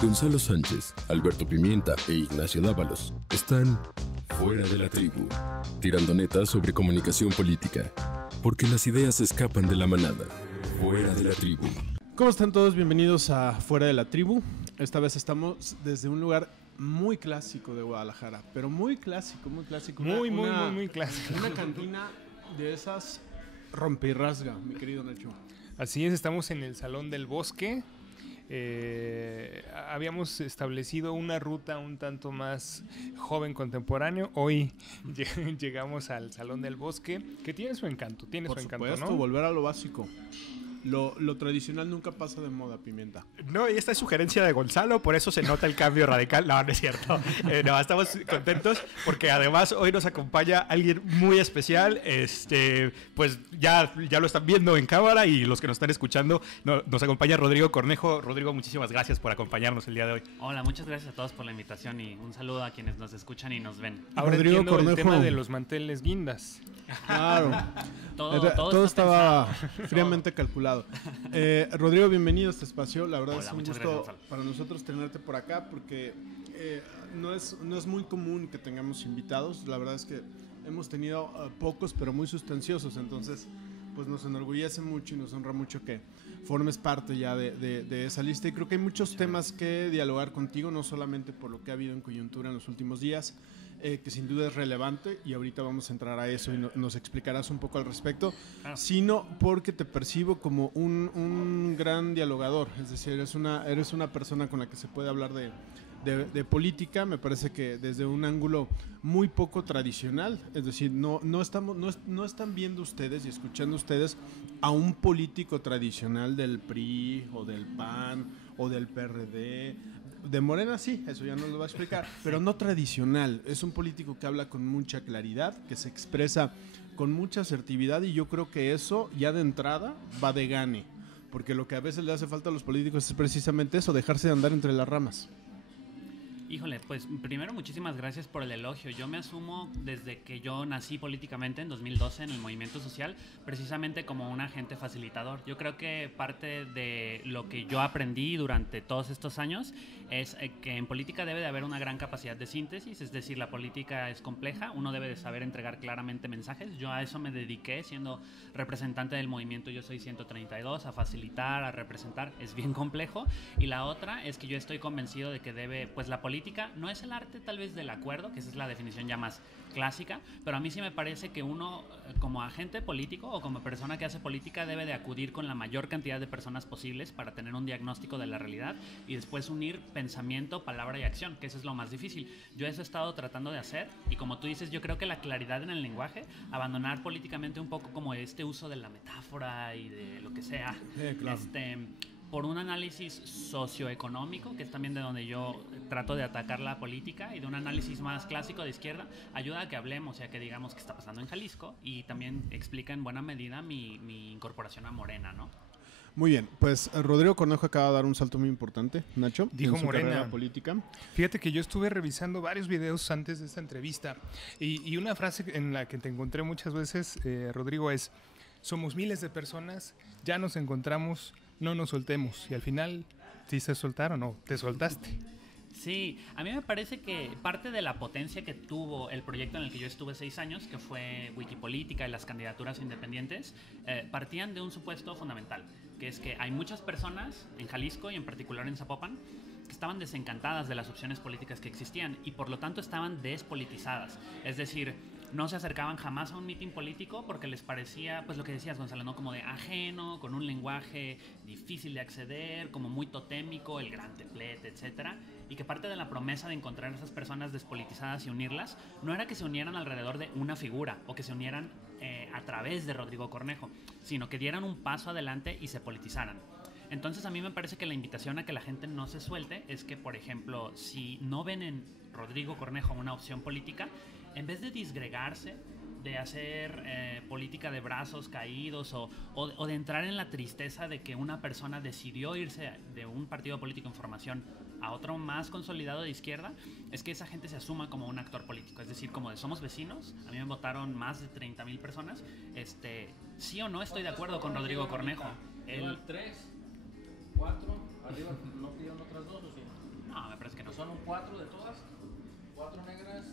Gonzalo Sánchez, Alberto Pimienta e Ignacio Dávalos están fuera de la tribu, tirando netas sobre comunicación política, porque las ideas escapan de la manada. Fuera de la tribu. ¿Cómo están todos? Bienvenidos a Fuera de la Tribu. Esta vez estamos desde un lugar muy clásico de Guadalajara, pero muy clásico, muy clásico. Muy clásico. Una cantina de esas rompe y rasga, mi querido Nacho. Así es, estamos en el Salón del Bosque. Habíamos establecido una ruta un tanto más joven contemporáneo. Hoy llegamos al Salón del Bosque, que tiene su encanto, Por supuesto, volver a lo básico. Lo tradicional nunca pasa de moda, Pimienta. No, y esta es sugerencia de Gonzalo, por eso se nota el cambio radical. No, no es cierto. No, estamos contentos porque además hoy nos acompaña alguien muy especial. Pues ya lo están viendo en cámara y los que nos están escuchando, nos acompaña Rodrigo Cornejo. Rodrigo, muchísimas gracias por acompañarnos el día de hoy. Hola, muchas gracias a todos por la invitación y un saludo a quienes nos escuchan y nos ven. Ahora Rodrigo entiendo Cornejo. el tema de los manteles guindas. Claro. Todo estaba pensado. fríamente calculado. Rodrigo, bienvenido a este espacio. La verdad Hola, es un muchas gusto gracias, Gonzalo. para nosotros tenerte por acá porque no es muy común que tengamos invitados. La verdad es que hemos tenido pocos, pero muy sustanciosos. Entonces, pues nos enorgullece mucho y nos honra mucho que formes parte ya de esa lista. Y creo que hay muchos temas que dialogar contigo, no solamente por lo que ha habido en coyuntura en los últimos días, que sin duda es relevante, y ahorita vamos a entrar a eso y nos explicarás un poco al respecto, Claro. sino porque te percibo como un gran dialogador. Es decir, eres una persona con la que se puede hablar de política. Me parece que desde un ángulo muy poco tradicional, es decir, no están viendo ustedes y escuchando ustedes a un político tradicional del PRI o del PAN o del PRD. De Morena sí, eso ya nos lo va a explicar, pero no tradicional. Es un político que habla con mucha claridad, que se expresa con mucha asertividad, y yo creo que eso ya de entrada va de gane, porque lo que a veces le hace falta a los políticos es precisamente eso, dejarse de andar entre las ramas. Híjole, pues primero muchísimas gracias por el elogio. Yo me asumo desde que yo nací políticamente en 2012 en el movimiento social, precisamente como un agente facilitador. Yo creo que parte de lo que yo aprendí durante todos estos años es que en política debe de haber una gran capacidad de síntesis, es decir, la política es compleja, uno debe de saber entregar claramente mensajes. Yo a eso me dediqué siendo representante del movimiento Yo Soy 132, a facilitar, a representar, es bien complejo. Y la otra es que yo estoy convencido de que pues la política no es el arte tal vez del acuerdo, que esa es la definición ya más clásica, pero a mí sí me parece que uno como agente político o como persona que hace política debe de acudir con la mayor cantidad de personas posibles para tener un diagnóstico de la realidad y después unir pensamiento, palabra y acción, que eso es lo más difícil. Yo eso he estado tratando de hacer y como tú dices, yo creo que la claridad en el lenguaje, abandonar políticamente un poco como este uso de la metáfora y de lo que sea, Claro. por un análisis socioeconómico, que es también de donde yo trato de atacar la política, y de un análisis más clásico de izquierda, ayuda a que hablemos y a que digamos qué está pasando en Jalisco, y también explica en buena medida mi incorporación a Morena, ¿no? Muy bien, pues Rodrigo Cornejo acaba de dar un salto muy importante, Nacho, Dijo en su Morena. carrera política. Fíjate que yo estuve revisando varios videos antes de esta entrevista y una frase en la que te encontré muchas veces, Rodrigo, es: somos miles de personas, ya nos encontramos, no nos soltemos. Y al final, ¿sí se soltaron o no? ¿Te soltaste? Sí, a mí me parece que parte de la potencia que tuvo el proyecto en el que yo estuve 6 años, que fue Wikipolítica y las candidaturas independientes, partían de un supuesto fundamental, que es que hay muchas personas en Jalisco y en particular en Zapopan que estaban desencantadas de las opciones políticas que existían y por lo tanto estaban despolitizadas. Es decir, no se acercaban jamás a un mitin político porque les parecía, pues lo que decías, Gonzalo, ¿no? Como de ajeno, con un lenguaje difícil de acceder, como muy totémico, el gran templete, etcétera. Y que parte de la promesa de encontrar a esas personas despolitizadas y unirlas no era que se unieran alrededor de una figura o que se unieran a través de Rodrigo Cornejo, sino que dieran un paso adelante y se politizaran. Entonces a mí me parece que la invitación a que la gente no se suelte es que, por ejemplo, si no ven en Rodrigo Cornejo una opción política, en vez de disgregarse, de hacer política de brazos caídos o de entrar en la tristeza de que una persona decidió irse de un partido político en formación a otro más consolidado de izquierda, es que esa gente se asuma como un actor político. Es decir, como de somos vecinos, a mí me votaron más de 30,000 personas, sí o no estoy de acuerdo con Rodrigo Cornejo. Llevan 3, 4, arriba no pidieron otras 2 o sí. son un 4 de todas, 4 negras,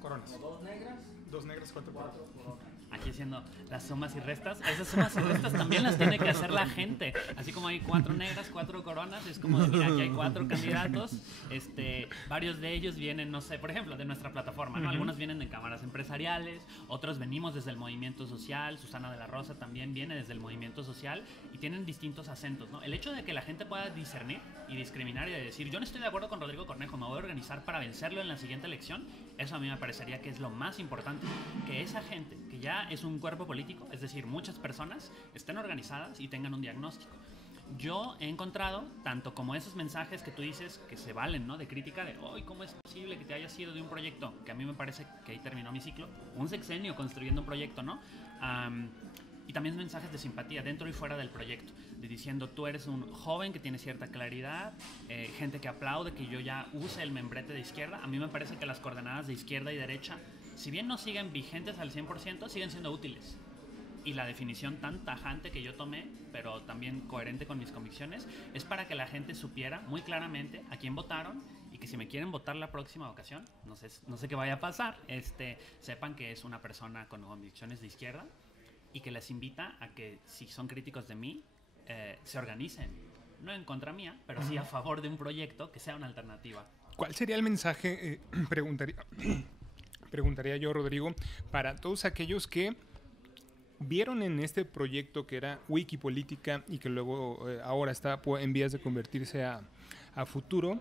Coronas. o 2 negras, 2 negras, 4 coronas. 4 coronas. Aquí haciendo las sumas y restas. Esas sumas y restas también las tiene que hacer la gente. Así como hay 4 negras, 4 coronas, es como, mira, aquí hay 4 candidatos. Varios de ellos vienen, no sé, por ejemplo, de nuestra plataforma, ¿no? Algunos vienen de cámaras empresariales, otros venimos desde el movimiento social. Susana de la Rosa también viene desde el movimiento social y tienen distintos acentos, ¿no? El hecho de que la gente pueda discernir y discriminar y decir, yo no estoy de acuerdo con Rodrigo Cornejo, me voy a organizar para vencerlo en la siguiente elección, eso a mí me parecería que es lo más importante. Que esa gente, que ya es un cuerpo político, es decir, muchas personas estén organizadas y tengan un diagnóstico. Yo he encontrado, tanto como esos mensajes que tú dices que se valen, ¿no? De crítica de, hoy, ¿cómo es posible que te hayas ido de un proyecto? Que a mí me parece que ahí terminó mi ciclo, un sexenio construyendo un proyecto, ¿no? Y también mensajes de simpatía dentro y fuera del proyecto, de diciendo, tú eres un joven que tiene cierta claridad, gente que aplaude que yo ya use el membrete de izquierda. A mí me parece que las coordenadas de izquierda y derecha, si bien no siguen vigentes al 100%, siguen siendo útiles. Y la definición tan tajante que yo tomé, pero también coherente con mis convicciones, es para que la gente supiera muy claramente a quién votaron y que si me quieren votar la próxima ocasión, no sé qué vaya a pasar, sepan que es una persona con convicciones de izquierda y que les invita a que, si son críticos de mí, se organicen. No en contra mía, pero sí a favor de un proyecto que sea una alternativa. ¿Cuál sería el mensaje, preguntaría yo, Rodrigo, para todos aquellos que vieron en este proyecto que era Wikipolítica y que luego ahora está en vías de convertirse a Futuro?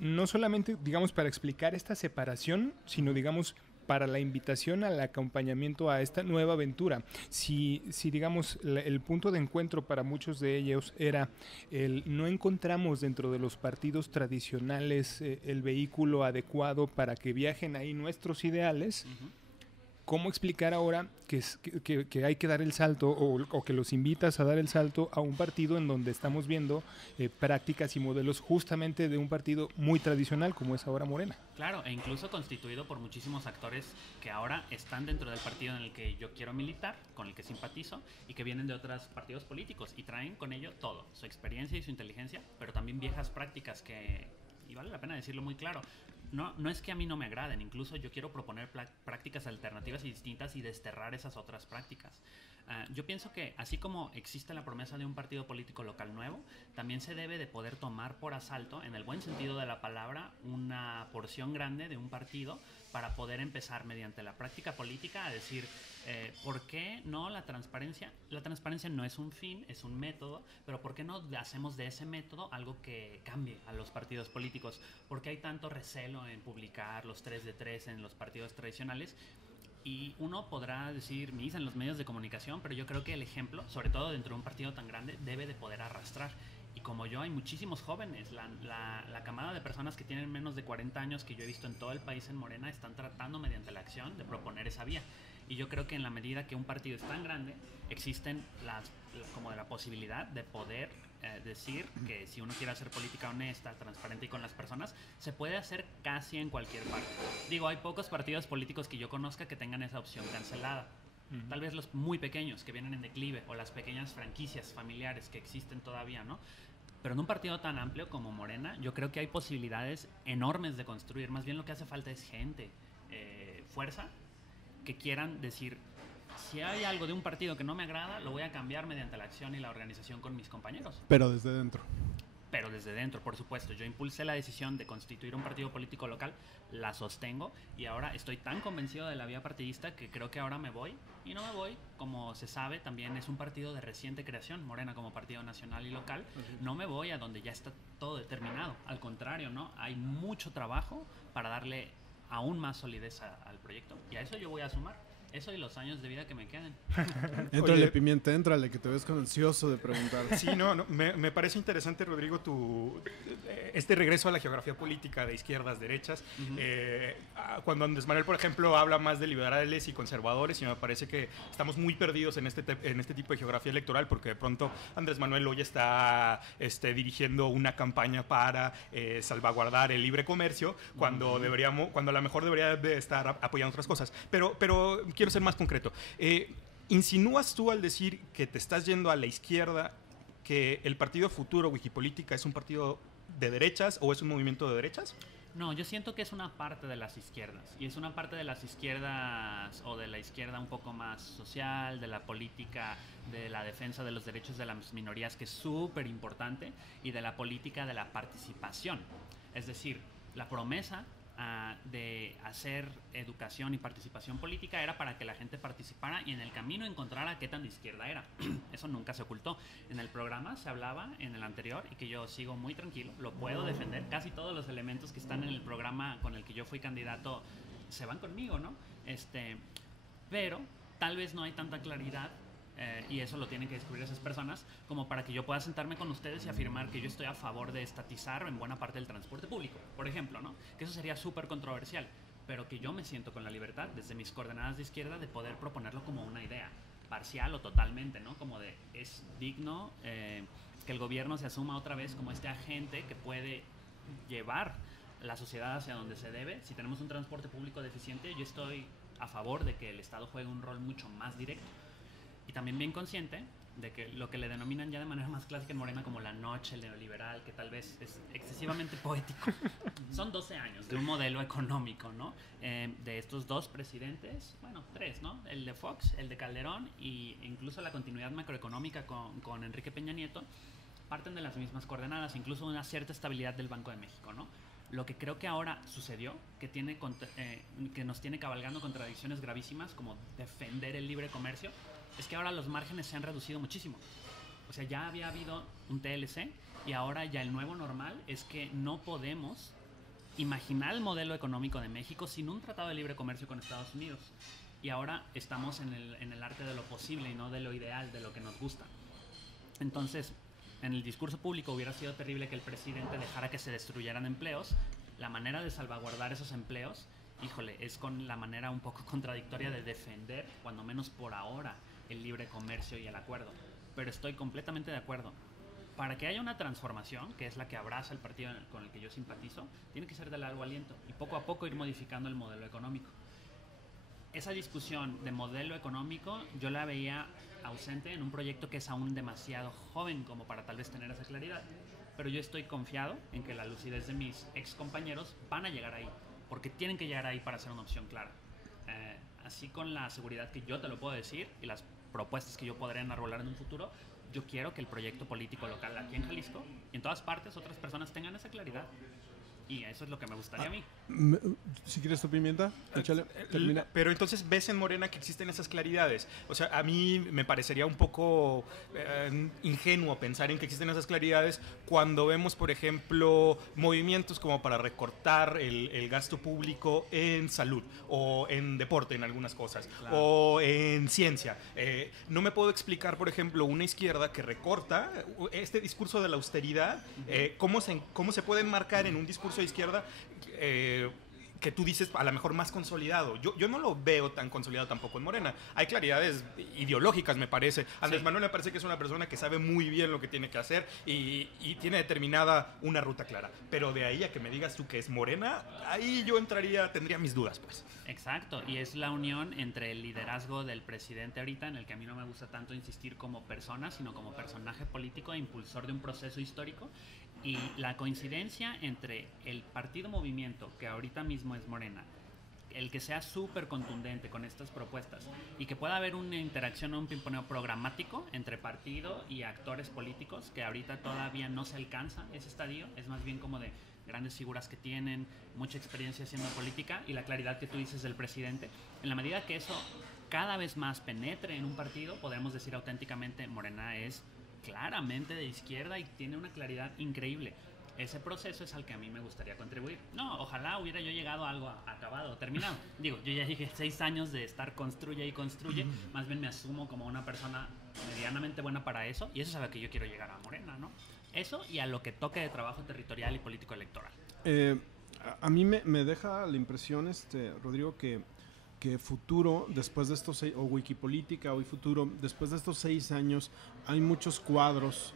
No solamente, digamos, para explicar esta separación, sino, digamos, para la invitación al acompañamiento a esta nueva aventura. Si digamos, el punto de encuentro para muchos de ellos era no encontramos dentro de los partidos tradicionales el vehículo adecuado para que viajen ahí nuestros ideales, ¿cómo explicar ahora que hay que dar el salto o que los invitas a dar el salto a un partido en donde estamos viendo prácticas y modelos justamente de un partido muy tradicional como es ahora Morena? Claro, e incluso constituido por muchísimos actores que ahora están dentro del partido en el que yo quiero militar, con el que simpatizo, y que vienen de otros partidos políticos y traen con ello todo, su experiencia y su inteligencia, pero también viejas prácticas y vale la pena decirlo muy claro, no es que a mí no me agraden, incluso yo quiero proponer prácticas alternativas y distintas y desterrar esas otras prácticas. Yo pienso que así como existe la promesa de un partido político local nuevo, también se debe de poder tomar por asalto, en el buen sentido de la palabra, una porción grande de un partido para poder empezar mediante la práctica política a decir, ¿por qué no la transparencia? La transparencia no es un fin, es un método, pero ¿por qué no hacemos de ese método algo que cambie a los partidos políticos? ¿Por qué hay tanto recelo en publicar los 3 de 3 en los partidos tradicionales? Y uno podrá decir misa en los medios de comunicación, pero yo creo que el ejemplo, sobre todo dentro de un partido tan grande, debe de poder arrastrar. Y como yo, hay muchísimos jóvenes. La camada de personas que tienen menos de 40 años que yo he visto en todo el país en Morena están tratando mediante la acción de proponer esa vía. Y yo creo que en la medida que un partido es tan grande, existen como la posibilidad de poder decir que si uno quiere hacer política honesta, transparente y con las personas, se puede hacer casi en cualquier parte. Digo, hay pocos partidos políticos que yo conozca que tengan esa opción cancelada. Tal vez los muy pequeños que vienen en declive o las pequeñas franquicias familiares que existen todavía, ¿no? Pero en un partido tan amplio como Morena, yo creo que hay posibilidades enormes de construir. Más bien lo que hace falta es gente, fuerza, que quieran decir, si hay algo de un partido que no me agrada, lo voy a cambiar mediante la acción y la organización con mis compañeros. Pero desde dentro. Pero desde dentro, por supuesto. Yo impulsé la decisión de constituir un partido político local, la sostengo y ahora estoy tan convencido de la vía partidista que creo que ahora me voy. Y no me voy, como se sabe, también es un partido de reciente creación, Morena como partido nacional y local. No me voy a donde ya está todo determinado. Al contrario, ¿no? Hay mucho trabajo para darle aún más solidez al proyecto y a eso yo voy a sumar. Eso y los años de vida que me queden. Éntrale, Oye, Pimienta, éntrale, que te ves ansioso de preguntar. Sí, me parece interesante, Rodrigo, este regreso a la geografía política de izquierdas, derechas. Cuando Andrés Manuel, por ejemplo, habla más de liberales y conservadores, y me parece que estamos muy perdidos en este tipo de geografía electoral, porque de pronto Andrés Manuel hoy está dirigiendo una campaña para salvaguardar el libre comercio, cuando a lo mejor debería de estar apoyando otras cosas. Pero quiero ser más concreto. ¿Insinúas tú al decir que te estás yendo a la izquierda que el partido Futuro, Wikipolítica, es un partido de derechas o es un movimiento de derechas? No, yo siento que es una parte de las izquierdas. Y es una parte de las izquierdas o de la izquierda un poco más social, de la política, de la defensa de los derechos de las minorías, que es súper importante, y de la política de la participación. Es decir, la promesa de hacer educación y participación política era para que la gente participara y en el camino encontrara qué tan de izquierda era. Eso nunca se ocultó. En el programa se hablaba, en el anterior, y que yo sigo muy tranquilo, lo puedo defender, casi todos los elementos que están en el programa con el que yo fui candidato se van conmigo, ¿no? Pero tal vez no hay tanta claridad, y eso lo tienen que descubrir esas personas, como para que yo pueda sentarme con ustedes y afirmar que yo estoy a favor de estatizar en buena parte del transporte público, por ejemplo, ¿no? Que eso sería súper controversial, pero que yo me siento con la libertad, desde mis coordenadas de izquierda, de poder proponerlo como una idea, parcial o totalmente, ¿no? Como de, es digno que el gobierno se asuma otra vez como este agente que puede llevar la sociedad hacia donde se debe. Si tenemos un transporte público deficiente, yo estoy a favor de que el Estado juegue un rol mucho más directo. Y también bien consciente de que lo que le denominan ya de manera más clásica en Morena como la noche neoliberal, que tal vez es excesivamente poético, son 12 años de un modelo económico, ¿no? De estos dos presidentes, bueno, tres, ¿no? El de Fox, el de Calderón e incluso la continuidad macroeconómica con Enrique Peña Nieto, parten de las mismas coordenadas, incluso una cierta estabilidad del Banco de México, ¿no? Lo que creo que ahora sucedió, que nos tiene cabalgando contradicciones gravísimas, como defender el libre comercio, es que ahora los márgenes se han reducido muchísimo. O sea, ya había habido un TLC y ahora ya el nuevo normal es que no podemos imaginar el modelo económico de México sin un tratado de libre comercio con Estados Unidos. Y ahora estamos en el arte de lo posible y no de lo ideal, de lo que nos gusta. Entonces, en el discurso público hubiera sido terrible que el presidente dejara que se destruyeran empleos. La manera de salvaguardar esos empleos, híjole, es con la manera un poco contradictoria de defender, cuando menos por ahora, el libre comercio y el acuerdo. Pero estoy completamente de acuerdo. Para que haya una transformación, que es la que abraza el partido con el que yo simpatizo, tiene que ser de largo aliento y poco a poco ir modificando el modelo económico. Esa discusión de modelo económico yo la veía ausente en un proyecto que es aún demasiado joven como para tal vez tener esa claridad. Pero yo estoy confiado en que la lucidez de mis ex compañeros van a llegar ahí, porque tienen que llegar ahí para ser una opción clara. Así con la seguridad que yo te lo puedo decir y las propuestas que yo podré enarbolar en un futuro, yo quiero que el proyecto político local aquí en Jalisco y en todas partes otras personas tengan esa claridad. Y eso es lo que me gustaría a mí. Si quieres tu pimienta, échale, termina. Pero entonces ves en Morena que existen esas claridades. O sea, a mí me parecería un poco ingenuo pensar en que existen esas claridades cuando vemos, por ejemplo, movimientos como para recortar el gasto público en salud o en deporte, en algunas cosas, claro, o en ciencia. No me puedo explicar, por ejemplo, una izquierda que recorta este discurso de la austeridad, cómo se puede enmarcar en un discurso de izquierda que tú dices a lo mejor más consolidado. Yo no lo veo tan consolidado tampoco en Morena. Hay claridades ideológicas, me parece. Andrés Manuel me parece que es una persona que sabe muy bien lo que tiene que hacer y tiene determinada una ruta clara. Pero de ahí a que me digas tú que es Morena, ahí yo tendría mis dudas, pues. Exacto, y es la unión entre el liderazgo del presidente ahorita, en el que a mí no me gusta tanto insistir como persona, sino como personaje político e impulsor de un proceso histórico, y la coincidencia entre el partido movimiento, que ahorita mismo es Morena, el que sea súper contundente con estas propuestas y que pueda haber una interacción o un pimponeo programático entre partido y actores políticos, que ahorita todavía no se alcanza ese estadio, es más bien como de grandes figuras que tienen mucha experiencia haciendo política, y la claridad que tú dices del presidente. En la medida que eso cada vez más penetre en un partido, podemos decir auténticamente Morena es claramente de izquierda y tiene una claridad increíble. Ese proceso es al que a mí me gustaría contribuir. No, ojalá hubiera yo llegado a algo acabado, terminado. Digo, yo ya llegué 6 años de estar construye y construye. Más bien me asumo como una persona medianamente buena para eso, y eso es a lo que yo quiero llegar a Morena, ¿no? Eso y a lo que toque de trabajo territorial y político electoral. A mí me deja la impresión, Rodrigo, que futuro, después de estos 6, o Wikipolítica, hoy futuro, después de estos 6 años, hay muchos cuadros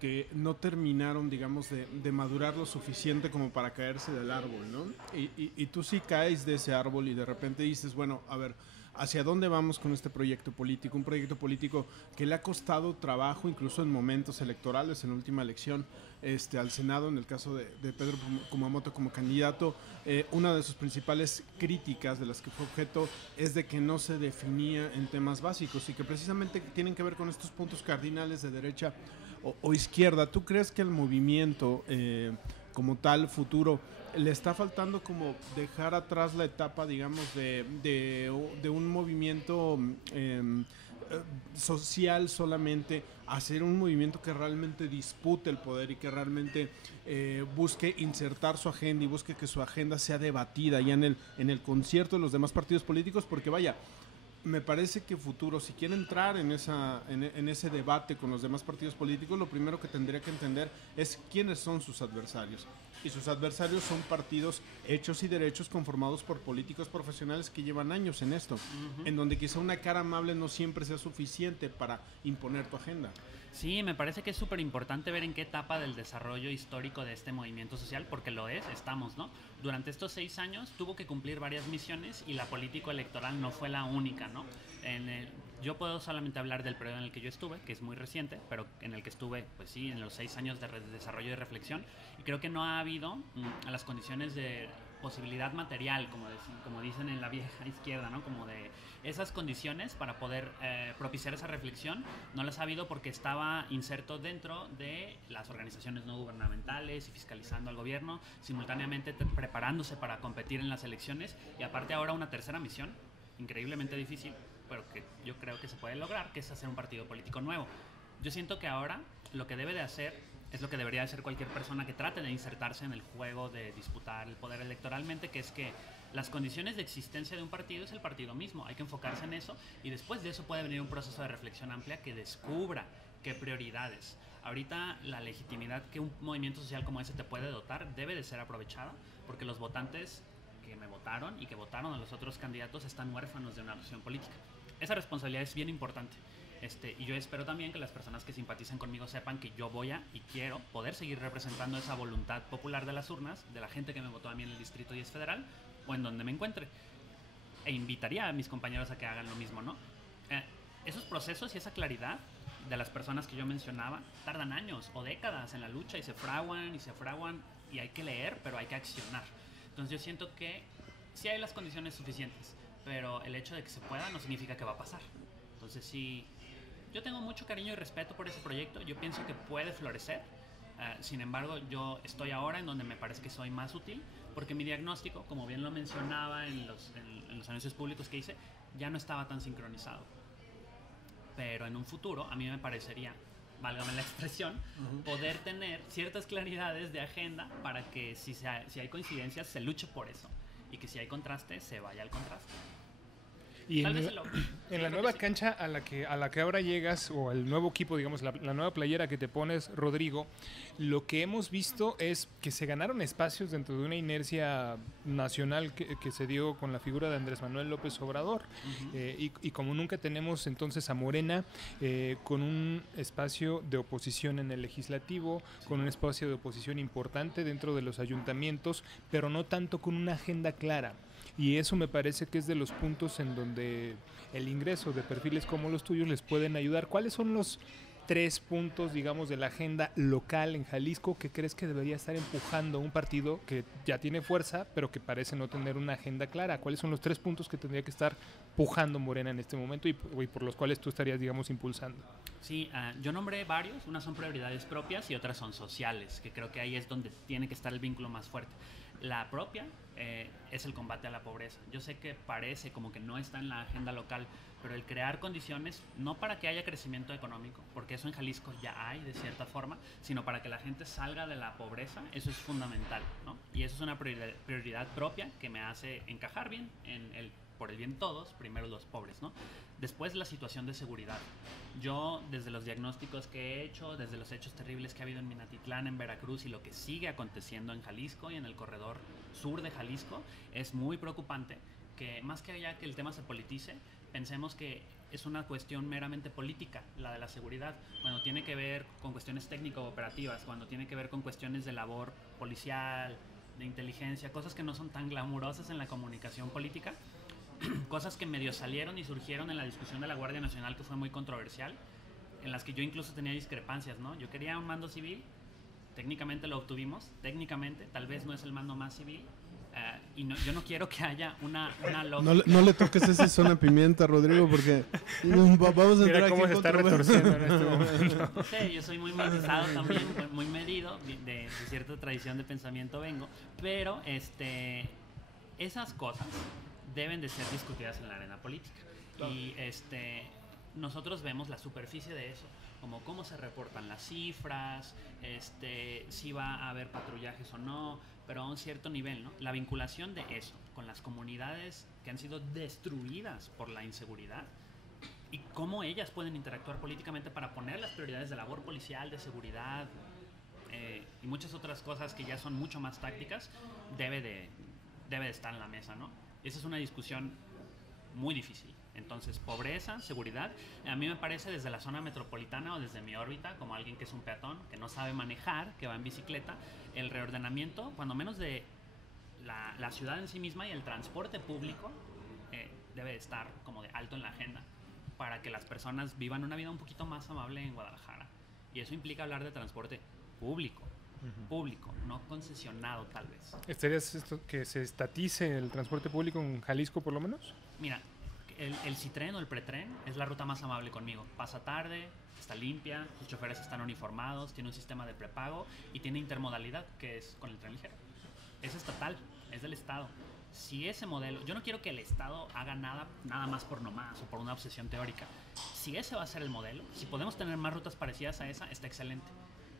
que no terminaron, digamos, de madurar lo suficiente como para caerse del árbol, ¿no? Y tú sí caes de ese árbol y de repente dices, bueno, a ver, hacia dónde vamos con este proyecto político, un proyecto político que le ha costado trabajo incluso en momentos electorales, en la última elección al Senado, en el caso de Pedro Kumamoto como candidato. Una de sus principales críticas de las que fue objeto es de que no se definía en temas básicos y que precisamente tienen que ver con estos puntos cardinales de derecha o izquierda. ¿Tú crees que el movimiento como tal futuro le está faltando como dejar atrás la etapa, digamos, de un movimiento social solamente, hacer un movimiento que realmente dispute el poder y que realmente busque insertar su agenda y busque que su agenda sea debatida ya en el concierto de los demás partidos políticos? Porque vaya, me parece que futuro, si quiere entrar en ese debate con los demás partidos políticos, lo primero que tendría que entender es quiénes son sus adversarios. Y sus adversarios son partidos hechos y derechos conformados por políticos profesionales que llevan años en esto, en donde quizá una cara amable no siempre sea suficiente para imponer tu agenda. Sí, me parece que es súper importante ver en qué etapa del desarrollo histórico de este movimiento social, porque lo estamos, ¿no? Durante estos 6 años tuvo que cumplir varias misiones y la política electoral no fue la única, ¿no? Yo puedo solamente hablar del periodo en el que yo estuve, que es muy reciente, pero en el que estuve, pues sí, en los 6 años de desarrollo y reflexión, y creo que no ha habido las condiciones de posibilidad material, como dicen en la vieja izquierda, ¿no? Como de esas condiciones para poder propiciar esa reflexión, no las ha habido porque estaba inserto dentro de las organizaciones no gubernamentales y fiscalizando al gobierno, simultáneamente preparándose para competir en las elecciones, y aparte ahora una tercera misión, increíblemente difícil, pero que yo creo que se puede lograr, que es hacer un partido político nuevo. Yo siento que ahora lo que debe de hacer es lo que debería hacer cualquier persona que trate de insertarse en el juego de disputar el poder electoralmente, que es que las condiciones de existencia de un partido es el partido mismo. Hay que enfocarse en eso y después de eso puede venir un proceso de reflexión amplia que descubra qué prioridades. Ahorita la legitimidad que un movimiento social como ese te puede dotar debe de ser aprovechada, porque los votantes que me votaron y que votaron a los otros candidatos están huérfanos de una opción política. Esa responsabilidad es bien importante. Y yo espero también que las personas que simpaticen conmigo sepan que yo voy a y quiero poder seguir representando esa voluntad popular de las urnas, de la gente que me votó a mí en el Distrito 10 Federal o en donde me encuentre. E invitaría a mis compañeros a que hagan lo mismo, ¿no? Esos procesos y esa claridad de las personas que yo mencionaba tardan años o décadas en la lucha y se fraguan y hay que leer, pero hay que accionar. Entonces yo siento que sí hay las condiciones suficientes, pero el hecho de que se pueda no significa que va a pasar. Entonces sí, yo tengo mucho cariño y respeto por ese proyecto. Yo pienso que puede florecer. Sin embargo, yo estoy ahora en donde me parece que soy más útil, porque mi diagnóstico, como bien lo mencionaba en los anuncios públicos que hice, ya no estaba tan sincronizado. Pero en un futuro, a mí me parecería, válgame la expresión, poder tener ciertas claridades de agenda para que si hay coincidencias, se luche por eso. Y que si hay contraste, se vaya al contraste. Y en la nueva cancha a la que ahora llegas, o el nuevo equipo, digamos, la nueva playera que te pones, Rodrigo, lo que hemos visto es que se ganaron espacios dentro de una inercia nacional que se dio con la figura de Andrés Manuel López Obrador. Y como nunca tenemos entonces a Morena con un espacio de oposición en el legislativo, con un espacio de oposición importante dentro de los ayuntamientos, pero no tanto con una agenda clara. Y eso me parece que es de los puntos en donde el ingreso de perfiles como los tuyos les pueden ayudar. ¿Cuáles son los 3 puntos, digamos, de la agenda local en Jalisco que crees que debería estar empujando un partido que ya tiene fuerza, pero que parece no tener una agenda clara? ¿Cuáles son los 3 puntos que tendría que estar pujando Morena en este momento y por los cuales tú estarías, digamos, impulsando? Sí, yo nombré varios. Unas son prioridades propias y otras son sociales, que creo que ahí es donde tiene que estar el vínculo más fuerte. La propia es el combate a la pobreza. Yo sé que parece como que no está en la agenda local, pero el crear condiciones, no para que haya crecimiento económico, porque eso en Jalisco ya hay de cierta forma, sino para que la gente salga de la pobreza, eso es fundamental, ¿no? Y eso es una prioridad propia que me hace encajar bien por el bien de todos, primero los pobres, ¿no? Después la situación de seguridad. Yo, desde los diagnósticos que he hecho, desde los hechos terribles que ha habido en Minatitlán, en Veracruz, y lo que sigue aconteciendo en Jalisco y en el corredor sur de Jalisco, es muy preocupante que más que allá que el tema se politice, pensemos que es una cuestión meramente política, la de la seguridad, cuando tiene que ver con cuestiones técnico-operativas, cuando tiene que ver con cuestiones de labor policial, de inteligencia, cosas que no son tan glamurosas en la comunicación política. cosas que medio salieron y surgieron en la discusión de la Guardia Nacional, que fue muy controversial, en las que yo incluso tenía discrepancias, ¿no? Yo quería un mando civil, técnicamente lo obtuvimos, técnicamente, tal vez no es el mando más civil, y yo no quiero que haya una lógica. No le toques ese zona pimienta, Rodrigo, porque vamos a entrar Mira cómo aquí se está en retorciendo en este momento. Sí, yo soy muy matizado también, muy medido, de cierta tradición de pensamiento vengo, pero esas cosas deben de ser discutidas en la arena política. Claro. Y nosotros vemos la superficie de eso, como cómo se reportan las cifras, si va a haber patrullajes o no, pero a un cierto nivel, ¿no? La vinculación de eso con las comunidades que han sido destruidas por la inseguridad y cómo ellas pueden interactuar políticamente para poner las prioridades de labor policial, de seguridad y muchas otras cosas que ya son mucho más tácticas, debe de estar en la mesa, ¿no? Esa es una discusión muy difícil. Entonces, pobreza, seguridad, a mí me parece desde la zona metropolitana o desde mi órbita, como alguien que es un peatón, que no sabe manejar, que va en bicicleta, el reordenamiento, cuando menos de la ciudad en sí misma y el transporte público, debe estar como de alto en la agenda para que las personas vivan una vida un poquito más amable en Guadalajara. Y eso implica hablar de transporte público. Público, no concesionado tal vez. ¿Estarías que se estatice el transporte público en Jalisco por lo menos? Mira, el Citren o el Pretren es la ruta más amable conmigo. Pasa tarde, está limpia, sus choferes están uniformados, tiene un sistema de prepago y tiene intermodalidad, que es con el tren ligero. Es estatal, es del Estado. Si ese modelo, yo no quiero que el Estado haga nada más por nomás o por una obsesión teórica. Si ese va a ser el modelo, si podemos tener más rutas parecidas a esa, está excelente.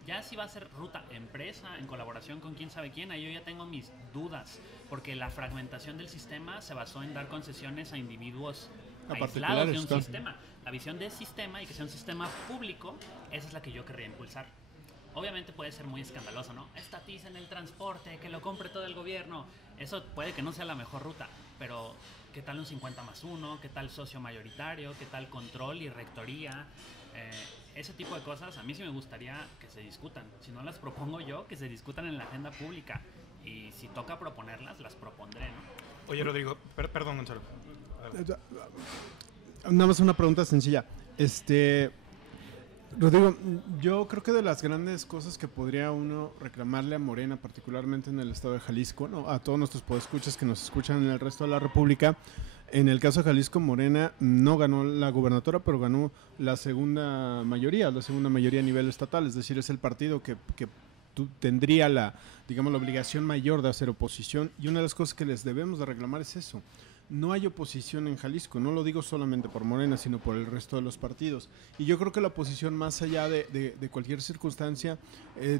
Ya si va a ser ruta empresa, en colaboración con quién sabe quién, ahí yo ya tengo mis dudas, porque la fragmentación del sistema se basó en dar concesiones a individuos aislados de un sistema. La visión del sistema y que sea un sistema público, esa es la que yo querría impulsar. Obviamente puede ser muy escandaloso, ¿no? Estaticen el transporte, que lo compre todo el gobierno. Eso puede que no sea la mejor ruta, pero ¿qué tal un 50+1? ¿Qué tal socio mayoritario? ¿Qué tal control y rectoría? Ese tipo de cosas a mí sí me gustaría que se discutan. Si no las propongo yo, que se discutan en la agenda pública. Y si toca proponerlas, las propondré, ¿no? Oye, Rodrigo, perdón, Gonzalo. Nada más una pregunta sencilla. Rodrigo, yo creo que de las grandes cosas que podría uno reclamarle a Morena, particularmente en el estado de Jalisco, ¿no? A todos nuestros podescuchas que nos escuchan en el resto de la República, en el caso de Jalisco, Morena no ganó la gubernatura, pero ganó la segunda mayoría a nivel estatal, es decir, es el partido que tendría la obligación mayor de hacer oposición, y una de las cosas que les debemos de reclamar es eso. No hay oposición en Jalisco, no lo digo solamente por Morena, sino por el resto de los partidos. Y yo creo que la oposición, más allá de cualquier circunstancia,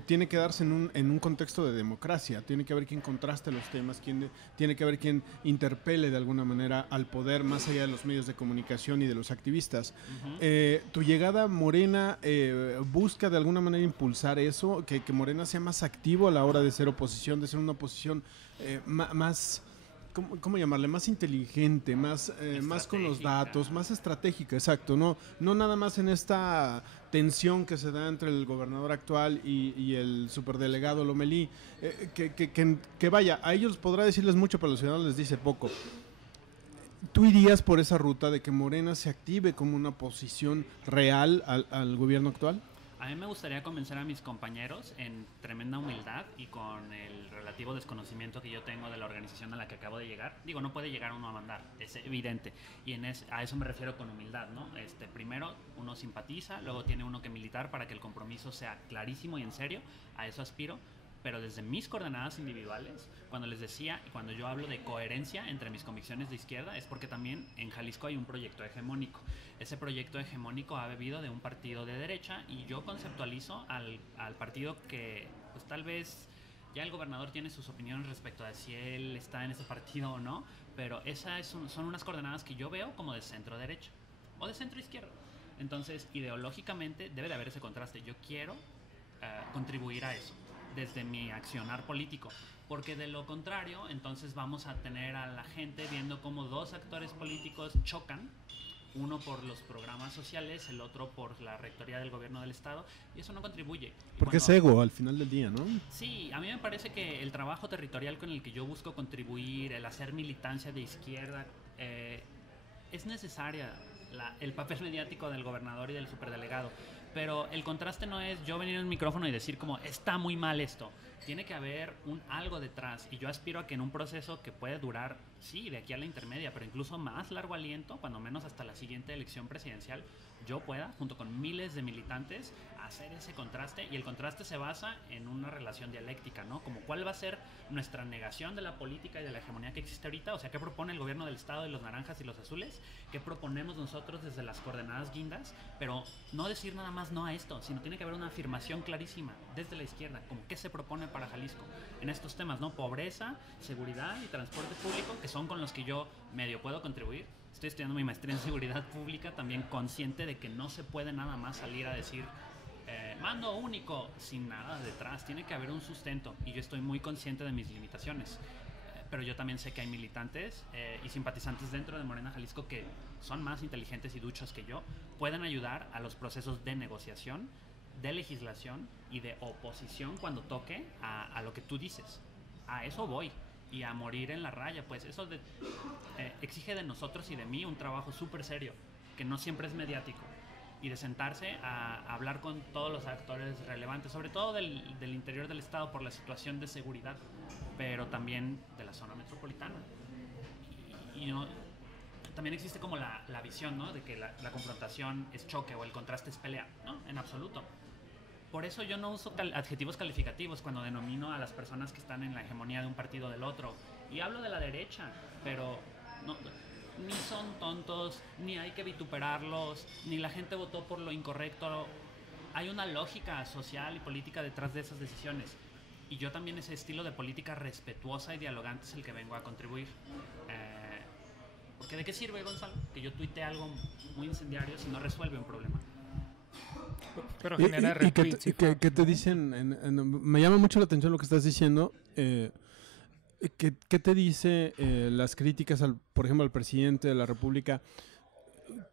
tiene que darse en un contexto de democracia. Tiene que haber quien contraste los temas, tiene que haber quien interpele de alguna manera al poder, más allá de los medios de comunicación y de los activistas. Tu llegada a Morena busca de alguna manera impulsar eso, que Morena sea más activo a la hora de ser oposición, de ser una oposición más... ¿Cómo llamarle? Más inteligente, más con los datos, más estratégica, exacto. No nada más en esta tensión que se da entre el gobernador actual y el superdelegado Lomelí, que vaya, a ellos podrá decirles mucho, pero a los ciudadanos les dice poco. ¿Tú irías por esa ruta de que Morena se active como una oposición real al gobierno actual? A mí me gustaría convencer a mis compañeros en tremenda humildad y con el relativo desconocimiento que yo tengo de la organización a la que acabo de llegar. Digo, no puede llegar uno a mandar, es evidente. Y a eso me refiero con humildad, ¿no? Primero uno simpatiza, luego tiene uno que militar para que el compromiso sea clarísimo y en serio. A eso aspiro. Pero desde mis coordenadas individuales, cuando les decía y cuando yo hablo de coherencia entre mis convicciones de izquierda, es porque también en Jalisco hay un proyecto hegemónico. Ese proyecto hegemónico ha bebido de un partido de derecha y yo conceptualizo al partido que, pues tal vez ya el gobernador tiene sus opiniones respecto a si él está en ese partido o no, pero esas son unas coordenadas que yo veo como de centro derecha o de centro izquierda. Entonces, ideológicamente debe de haber ese contraste. Yo quiero contribuir a eso desde mi accionar político, porque de lo contrario entonces vamos a tener a la gente viendo cómo dos actores políticos chocan Uno por los programas sociales, el otro por la rectoría del gobierno del estado, y eso no contribuye. Y Porque es cuando- ego al final del día, ¿no? Sí, a mí me parece que el trabajo territorial con el que yo busco contribuir, el hacer militancia de izquierda, es necesaria el papel mediático del gobernador y del superdelegado. Pero el contraste no es yo venir en el micrófono y decir como está muy mal esto. Tiene que haber algo detrás, y yo aspiro a que en un proceso que puede durar, sí, de aquí a la intermedia, pero incluso más largo aliento, cuando menos hasta la siguiente elección presidencial, yo pueda, junto con miles de militantes, hacer ese contraste, y el contraste se basa en una relación dialéctica, ¿no? Como cuál va a ser nuestra negación de la política y de la hegemonía que existe ahorita, o sea, qué propone el gobierno del estado de los naranjas y los azules, qué proponemos nosotros desde las coordenadas guindas, pero no decir nada más no a esto, sino tiene que haber una afirmación clarísima desde la izquierda, como qué se propone para Jalisco en estos temas, ¿no? Pobreza, seguridad y transporte público, que son con los que yo medio puedo contribuir. Estoy estudiando mi maestría en seguridad pública, también consciente de que no se puede nada más salir a decir mando único sin nada detrás. Tiene que haber un sustento, y yo estoy muy consciente de mis limitaciones. Pero yo también sé que hay militantes y simpatizantes dentro de Morena Jalisco que son más inteligentes y duchos que yo, pueden ayudar a los procesos de negociación, de legislación y de oposición cuando toque a lo que tú dices. A eso voy. Y a morir en la raya, pues eso exige de nosotros y de mí un trabajo súper serio, que no siempre es mediático, y de sentarse a hablar con todos los actores relevantes, sobre todo del interior del estado por la situación de seguridad, pero también de la zona metropolitana. Y no, también existe como la visión, ¿no? De que la confrontación es choque o el contraste es pelea, ¿no? En absoluto. Por eso yo no uso adjetivos calificativos cuando denomino a las personas que están en la hegemonía de un partido o del otro. Y hablo de la derecha, pero no, ni son tontos, ni hay que vituperarlos, ni la gente votó por lo incorrecto. Hay una lógica social y política detrás de esas decisiones. Y yo también ese estilo de política respetuosa y dialogante es el que vengo a contribuir. Porque ¿de qué sirve, Gonzalo, que yo tuite algo muy incendiario si no resuelve un problema? Pero genera ¿Y qué retweets y qué fans, te ¿no? dicen? Me llama mucho la atención lo que estás diciendo. ¿Qué te dice las críticas, por ejemplo, al presidente de la República,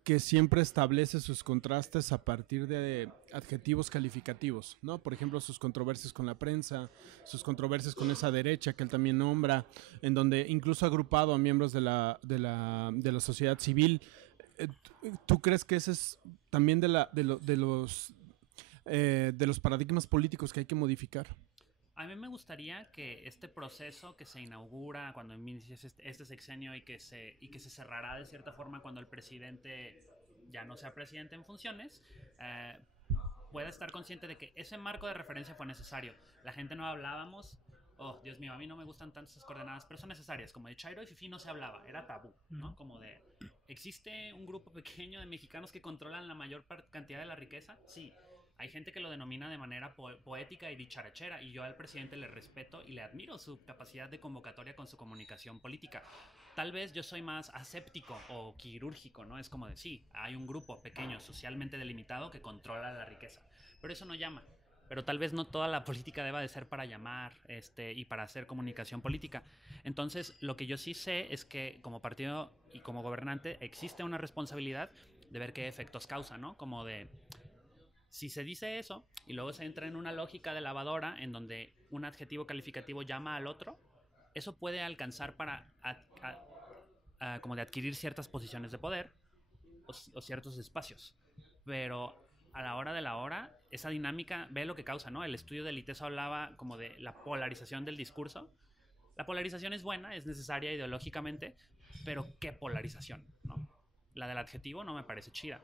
que siempre establece sus contrastes a partir de adjetivos calificativos, ¿no? Por ejemplo, sus controversias con la prensa, sus controversias con esa derecha que él también nombra, en donde incluso ha agrupado a miembros de la sociedad civil. ¿Tú crees que ese es también de los paradigmas políticos que hay que modificar? A mí me gustaría que este proceso que se inaugura cuando inicia este sexenio y que se cerrará de cierta forma cuando el presidente ya no sea presidente en funciones, pueda estar consciente de que ese marco de referencia fue necesario. La gente no hablábamos, oh Dios mío, a mí no me gustan tantas esas coordenadas, pero son necesarias. Como de Chairo y Fifi no se hablaba, era tabú, ¿no? Como de, ¿existe un grupo pequeño de mexicanos que controlan la mayor cantidad de la riqueza? Sí. Hay gente que lo denomina de manera poética y dicharachera, y yo al presidente le respeto y le admiro su capacidad de convocatoria con su comunicación política. Tal vez yo soy más aséptico o quirúrgico, ¿no? Es como de, sí, hay un grupo pequeño, socialmente delimitado, que controla la riqueza, pero eso no llama. Pero tal vez no toda la política deba de ser para llamar y para hacer comunicación política. Entonces, lo que yo sí sé es que como partido y como gobernante existe una responsabilidad de ver qué efectos causa, ¿no? Como de... Si se dice eso y luego se entra en una lógica de lavadora en donde un adjetivo calificativo llama al otro, eso puede alcanzar para como de adquirir ciertas posiciones de poder o ciertos espacios. Pero a la hora de la hora, esa dinámica ve lo que causa, ¿no? El estudio del ITESO hablaba como de la polarización del discurso. La polarización es buena, es necesaria ideológicamente, pero ¿qué polarización, no? La del adjetivo no me parece chida.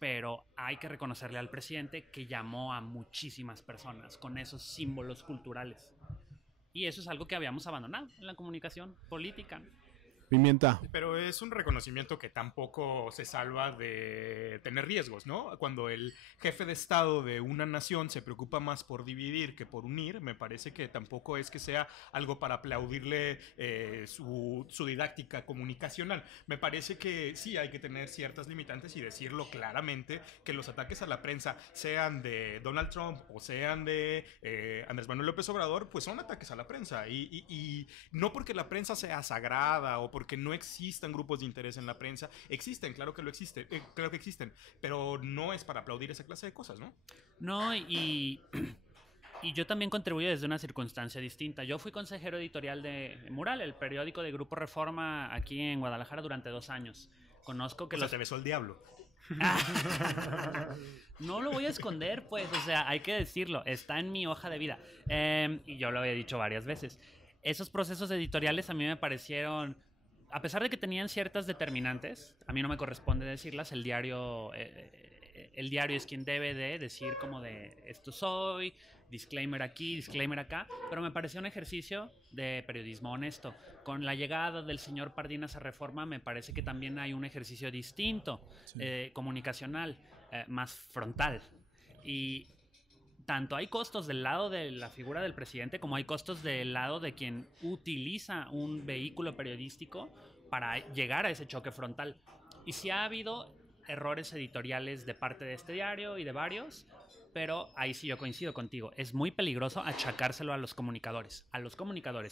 Pero hay que reconocerle al presidente que llamó a muchísimas personas con esos símbolos culturales. Y eso es algo que habíamos abandonado en la comunicación política. Pimienta. Pero es un reconocimiento que tampoco se salva de tener riesgos, ¿no? Cuando el jefe de Estado de una nación se preocupa más por dividir que por unir, me parece que tampoco es que sea algo para aplaudirle su didáctica comunicacional. Me parece que sí hay que tener ciertas limitantes y decirlo claramente, que los ataques a la prensa, sean de Donald Trump o sean de Andrés Manuel López Obrador, pues son ataques a la prensa. Y no porque la prensa sea sagrada o porque no existan grupos de interés en la prensa. Existen, claro que claro que existen, pero no es para aplaudir esa clase de cosas, ¿no? No, y yo también contribuyo desde una circunstancia distinta. Yo fui consejero editorial de Mural, el periódico de Grupo Reforma aquí en Guadalajara durante 2 años. Conozco que O sea, te besó el diablo. No lo voy a esconder, pues, o sea, hay que decirlo, está en mi hoja de vida. Y yo lo he dicho varias veces. Esos procesos editoriales a mí me parecieron, a pesar de que tenían ciertas determinantes, a mí no me corresponde decirlas, el diario es quien debe de decir como de esto soy, disclaimer aquí, disclaimer acá, pero me pareció un ejercicio de periodismo honesto. Con la llegada del señor Pardinas a Reforma me parece que también hay un ejercicio distinto, comunicacional, más frontal. Y tanto hay costos del lado de la figura del presidente como hay costos del lado de quien utiliza un vehículo periodístico para llegar a ese choque frontal. Y sí ha habido errores editoriales de parte de este diario y de varios, pero ahí sí yo coincido contigo. Es muy peligroso achacárselo a los comunicadores.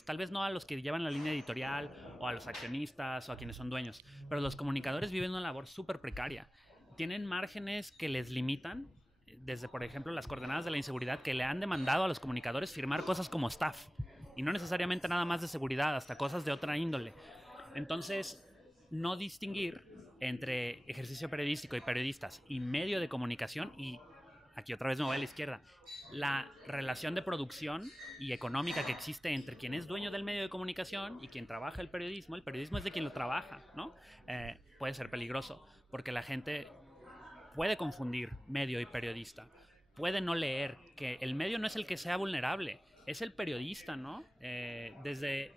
Tal vez no a los que llevan la línea editorial o a los accionistas o a quienes son dueños, pero los comunicadores viven una labor súper precaria. Tienen márgenes que les limitan, desde, por ejemplo, las coordenadas de la inseguridad que le han demandado a los comunicadores firmar cosas como staff, y no necesariamente nada más de seguridad, hasta cosas de otra índole. Entonces, no distinguir entre ejercicio periodístico y periodistas y medio de comunicación, y aquí otra vez me voy a la izquierda, la relación de producción y económica que existe entre quien es dueño del medio de comunicación y quien trabaja el periodismo es de quien lo trabaja, ¿no? Puede ser peligroso, porque la gente puede confundir medio y periodista. Puede no leer que el medio no es el que sea vulnerable, es el periodista, ¿no? Desde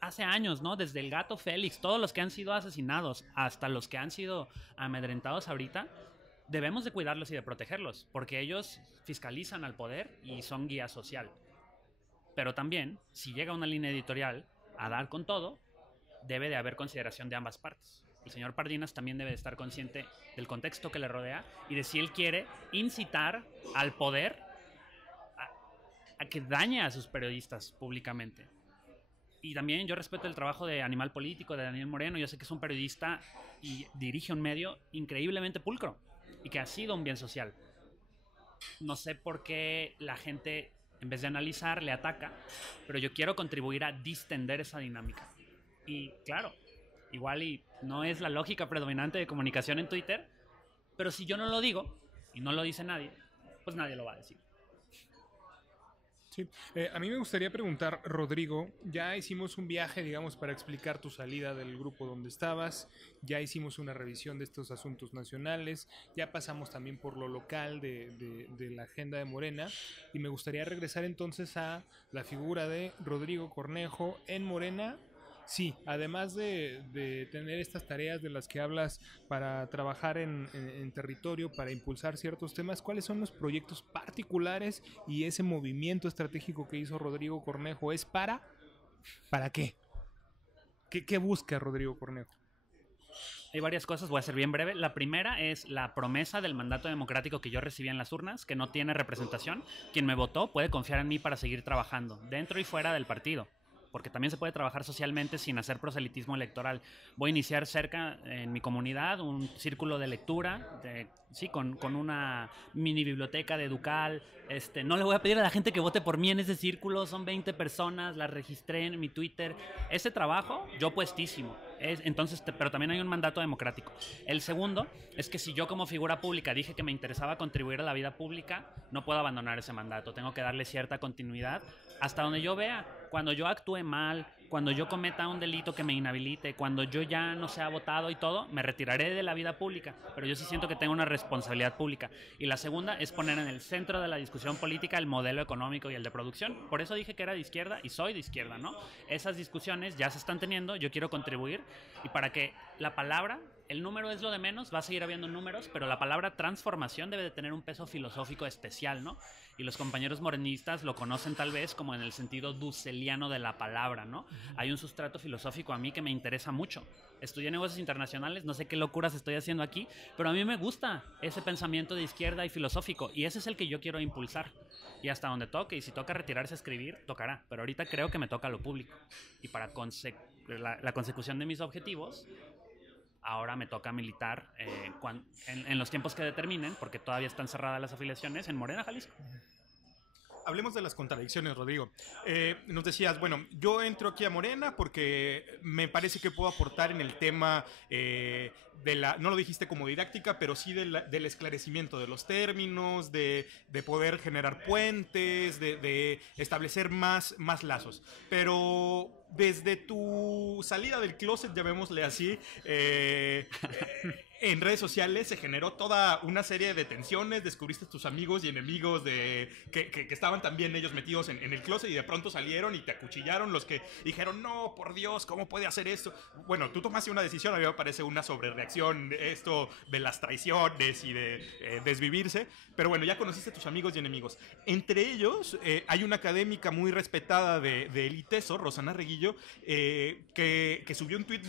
hace años, ¿no? Desde el gato Félix, todos los que han sido asesinados, hasta los que han sido amedrentados ahorita, debemos de cuidarlos y de protegerlos, porque ellos fiscalizan al poder y son guía social. Pero también, si llega una línea editorial a dar con todo, debe de haber consideración de ambas partes. El señor Pardinas también debe de estar consciente del contexto que le rodea y de si él quiere incitar al poder a que dañe a sus periodistas públicamente. Y también yo respeto el trabajo de Animal Político, de Daniel Moreno. Yo sé que es un periodista y dirige un medio increíblemente pulcro y que ha sido un bien social. No sé por qué la gente, en vez de analizar, le ataca, pero yo quiero contribuir a distender esa dinámica. Y claro, igual y no es la lógica predominante de comunicación en Twitter, pero si yo no lo digo y no lo dice nadie, pues nadie lo va a decir. Sí. A mí me gustaría preguntar, Rodrigo, ya hicimos un viaje, digamos, para explicar tu salida del grupo donde estabas, ya hicimos una revisión de estos asuntos nacionales, ya pasamos también por lo local de la agenda de Morena, y me gustaría regresar entonces a la figura de Rodrigo Cornejo en Morena. Sí, además de tener estas tareas de las que hablas para trabajar en territorio, para impulsar ciertos temas, ¿cuáles son los proyectos particulares y ese movimiento estratégico que hizo Rodrigo Cornejo? ¿Es para qué? ¿Qué busca Rodrigo Cornejo? Hay varias cosas, voy a ser bien breve. La primera es la promesa del mandato democrático que yo recibí en las urnas, que no tiene representación. Quien me votó puede confiar en mí para seguir trabajando, dentro y fuera del partido, porque también se puede trabajar socialmente sin hacer proselitismo electoral. Voy a iniciar cerca en mi comunidad un círculo de lectura, con una mini biblioteca de Educal. No le voy a pedir a la gente que vote por mí en ese círculo, son 20 personas, las registré en mi Twitter. Ese trabajo, yo puestísimo. Entonces, pero también hay un mandato democrático. El segundo es que si yo como figura pública dije que me interesaba contribuir a la vida pública, no puedo abandonar ese mandato, tengo que darle cierta continuidad hasta donde yo vea. Cuando yo actúe mal, cuando yo cometa un delito que me inhabilite, cuando yo ya no sea votado y todo, me retiraré de la vida pública, pero yo sí siento que tengo una responsabilidad pública. Y la segunda es poner en el centro de la discusión política el modelo económico y el de producción. Por eso dije que era de izquierda y soy de izquierda, ¿no? Esas discusiones ya se están teniendo, yo quiero contribuir, y para que la palabra el número es lo de menos, va a seguir habiendo números, pero la palabra transformación debe de tener un peso filosófico especial, ¿no? Y los compañeros morenistas lo conocen tal vez como en el sentido dusseliano de la palabra, ¿no? Hay un sustrato filosófico a mí que me interesa mucho. Estudié negocios internacionales, no sé qué locuras estoy haciendo aquí, pero a mí me gusta ese pensamiento de izquierda y filosófico, y ese es el que yo quiero impulsar. Y hasta donde toque, y si toca retirarse a escribir, tocará. Pero ahorita creo que me toca lo público. Y para la consecución de mis objetivos, ahora me toca militar en los tiempos que determinen, porque todavía están cerradas las afiliaciones en Morena, Jalisco. Hablemos de las contradicciones, Rodrigo. Nos decías, bueno, yo entro aquí a Morena porque me parece que puedo aportar en el tema no lo dijiste como didáctica, pero sí del esclarecimiento de los términos, de poder generar puentes, de establecer más lazos. Pero desde tu salida del closet, llamémosle así, en redes sociales se generó toda una serie de tensiones, descubriste tus amigos y enemigos que estaban también ellos metidos en el closet y de pronto salieron y te acuchillaron los que dijeron, no, por Dios, ¿cómo puede hacer esto? Bueno, tú tomaste una decisión, a mí me parece una sobrereacción, esto de las traiciones y de desvivirse, pero bueno, ya conociste a tus amigos y enemigos. Entre ellos hay una académica muy respetada del ITESO, Rosana Reguillo, que subió un tuit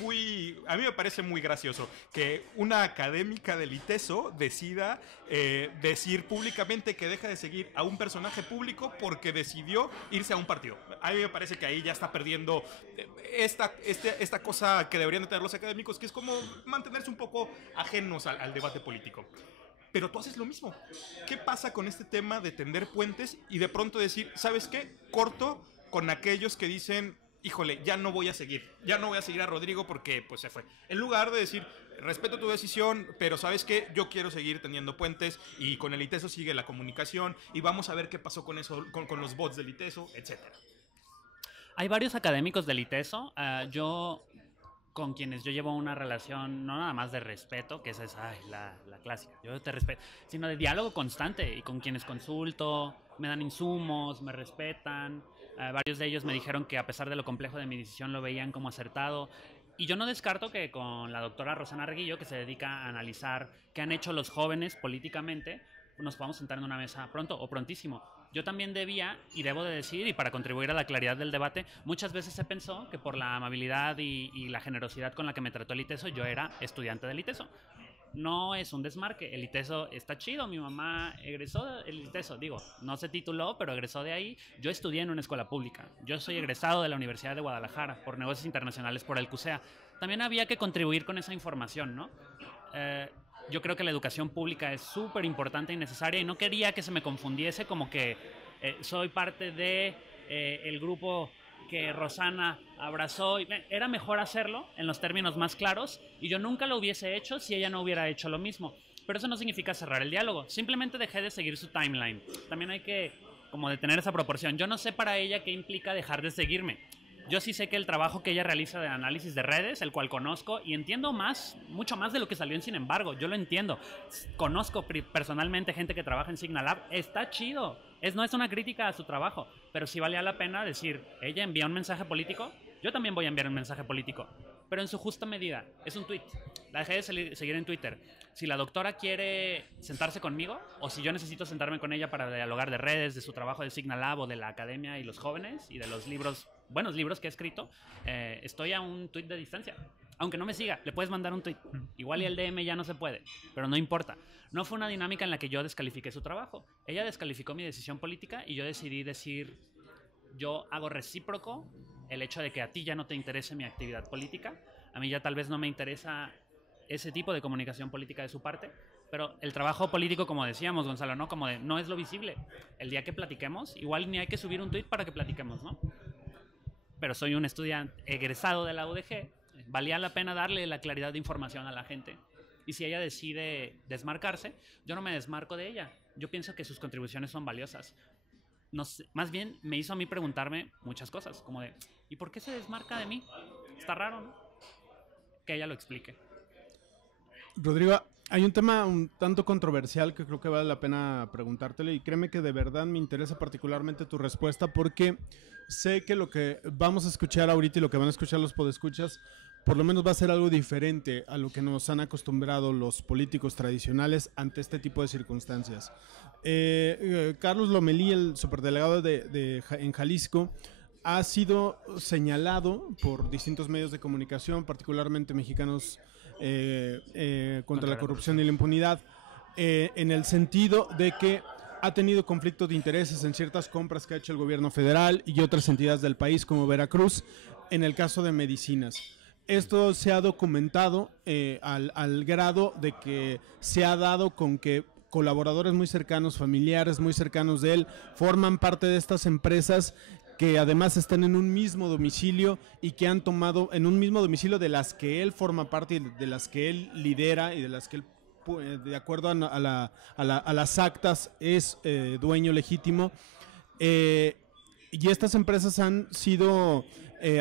a mí me parece muy gracioso, que una académica del ITESO decida decir públicamente que deja de seguir a un personaje público porque decidió irse a un partido. A mí me parece que ahí ya está perdiendo esta cosa que deberían de tener los académicos, que es como mantenerse un poco ajenos al debate político. Pero tú haces lo mismo. ¿Qué pasa con este tema de tender puentes y de pronto decir, ¿sabes qué? Corto con aquellos que dicen, híjole, ya no voy a seguir a Rodrigo porque pues se fue. En lugar de decir, respeto tu decisión, pero ¿sabes qué? Yo quiero seguir teniendo puentes y con el ITESO sigue la comunicación y vamos a ver qué pasó con eso, con los bots del ITESO, etcétera. Hay varios académicos del ITESO. Con quienes yo llevo una relación no nada más de respeto, que esa es la clásica, yo te respeto, sino de diálogo constante y con quienes consulto, me dan insumos, me respetan. Varios de ellos me dijeron que a pesar de lo complejo de mi decisión lo veían como acertado. Y yo no descarto que con la doctora Rosana Reguillo, que se dedica a analizar qué han hecho los jóvenes políticamente, nos podamos sentar en una mesa pronto o prontísimo. Yo también debía, y debo de decir, y para contribuir a la claridad del debate, muchas veces se pensó que por la amabilidad y la generosidad con la que me trató el ITESO, yo era estudiante del ITESO. No es un desmarque, el ITESO está chido, mi mamá egresó del ITESO, digo, no se tituló, pero egresó de ahí. Yo estudié en una escuela pública, yo soy egresado de la Universidad de Guadalajara por negocios internacionales por el CUSEA. También había que contribuir con esa información, ¿no? Yo creo que la educación pública es súper importante y necesaria y no quería que se me confundiese como que soy parte de el grupo que Rosana abrazó. Era mejor hacerlo en los términos más claros y yo nunca lo hubiese hecho si ella no hubiera hecho lo mismo. Pero eso no significa cerrar el diálogo. Simplemente dejé de seguir su timeline. También hay que como detener esa proporción. Yo no sé para ella qué implica dejar de seguirme. Yo sí sé que el trabajo que ella realiza de análisis de redes, el cual conozco y entiendo mucho más de lo que salió en Sin embargo, yo lo entiendo. Conozco personalmente gente que trabaja en Signalab, está chido. No es una crítica a su trabajo, pero sí valía la pena decir, ella envía un mensaje político, yo también voy a enviar un mensaje político, pero en su justa medida. Es un tweet. La dejé de seguir en Twitter. Si la doctora quiere sentarse conmigo, o si yo necesito sentarme con ella para dialogar de redes, de su trabajo de Signalab o de la academia y los jóvenes y de los buenos libros que he escrito, estoy a un tweet de distancia. Aunque no me siga, le puedes mandar un tweet. Igual y el DM ya no se puede, pero no importa. No fue una dinámica en la que yo descalifiqué su trabajo. Ella descalificó mi decisión política y yo decidí decir, yo hago recíproco el hecho de que a ti ya no te interese mi actividad política. A mí ya tal vez no me interesa ese tipo de comunicación política de su parte, pero el trabajo político, como decíamos, Gonzalo, ¿no? Como de, no es lo visible. El día que platiquemos, igual ni hay que subir un tweet para que platiquemos, ¿no? Pero soy un estudiante egresado de la UDG, valía la pena darle la claridad de información a la gente. Y si ella decide desmarcarse, yo no me desmarco de ella. Yo pienso que sus contribuciones son valiosas. No sé, más bien me hizo a mí preguntarme muchas cosas, como de, ¿y por qué se desmarca de mí? Está raro, ¿no? Que ella lo explique. Rodrigo, hay un tema un tanto controversial que creo que vale la pena preguntártelo y créeme que de verdad me interesa particularmente tu respuesta porque sé que lo que vamos a escuchar ahorita y lo que van a escuchar los podescuchas por lo menos va a ser algo diferente a lo que nos han acostumbrado los políticos tradicionales ante este tipo de circunstancias. Carlos Lomelí, el superdelegado en Jalisco, ha sido señalado por distintos medios de comunicación, particularmente mexicanos, contra la corrupción y la impunidad, en el sentido de que ha tenido conflictos de intereses en ciertas compras que ha hecho el gobierno federal y otras entidades del país como Veracruz, en el caso de medicinas. Esto se ha documentado al grado de que se ha dado con que colaboradores muy cercanos, familiares muy cercanos de él, forman parte de estas empresas que además están en un mismo domicilio y que han tomado en un mismo domicilio de las que él forma parte y de las que él lidera y de las que él, de acuerdo a las actas, es dueño legítimo. Y estas empresas han sido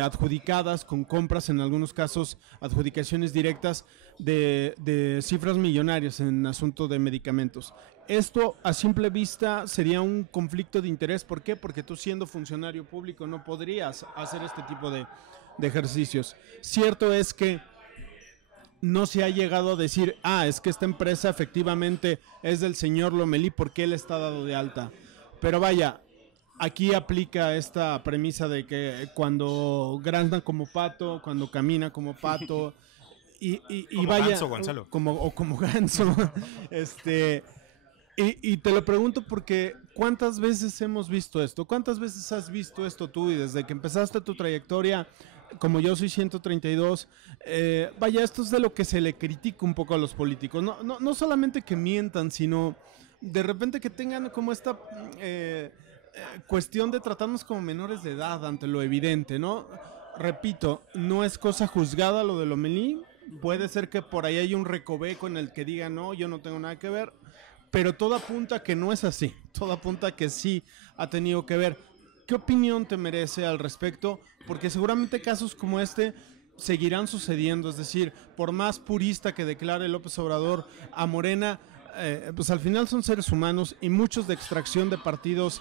adjudicadas con compras, en algunos casos adjudicaciones directas de cifras millonarias en asunto de medicamentos. Esto a simple vista sería un conflicto de interés. ¿Por qué? Porque tú, siendo funcionario público, no podrías hacer este tipo de ejercicios. Cierto es que no se ha llegado a decir, es que esta empresa efectivamente es del señor Lomelí porque él está dado de alta. Pero vaya, aquí aplica esta premisa de que cuando grazna como pato, cuando camina como pato, y como vaya, ganso, Gonzalo. Como ganso, y te lo pregunto porque ¿cuántas veces hemos visto esto? ¿Cuántas veces has visto esto tú? Y desde que empezaste tu trayectoria, como yo soy 132, vaya, esto es de lo que se le critica un poco a los políticos. No solamente que mientan, sino de repente que tengan como esta cuestión de tratarnos como menores de edad ante lo evidente, ¿no? Repito, no es cosa juzgada lo de Lomelí. Puede ser que por ahí hay un recoveco en el que diga, no, yo no tengo nada que ver, pero todo apunta a que no es así. Todo apunta a que sí ha tenido que ver. ¿Qué opinión te merece al respecto? Porque seguramente casos como este seguirán sucediendo. Es decir, por más purista que declare López Obrador a Morena, pues al final son seres humanos y muchos de extracción de partidos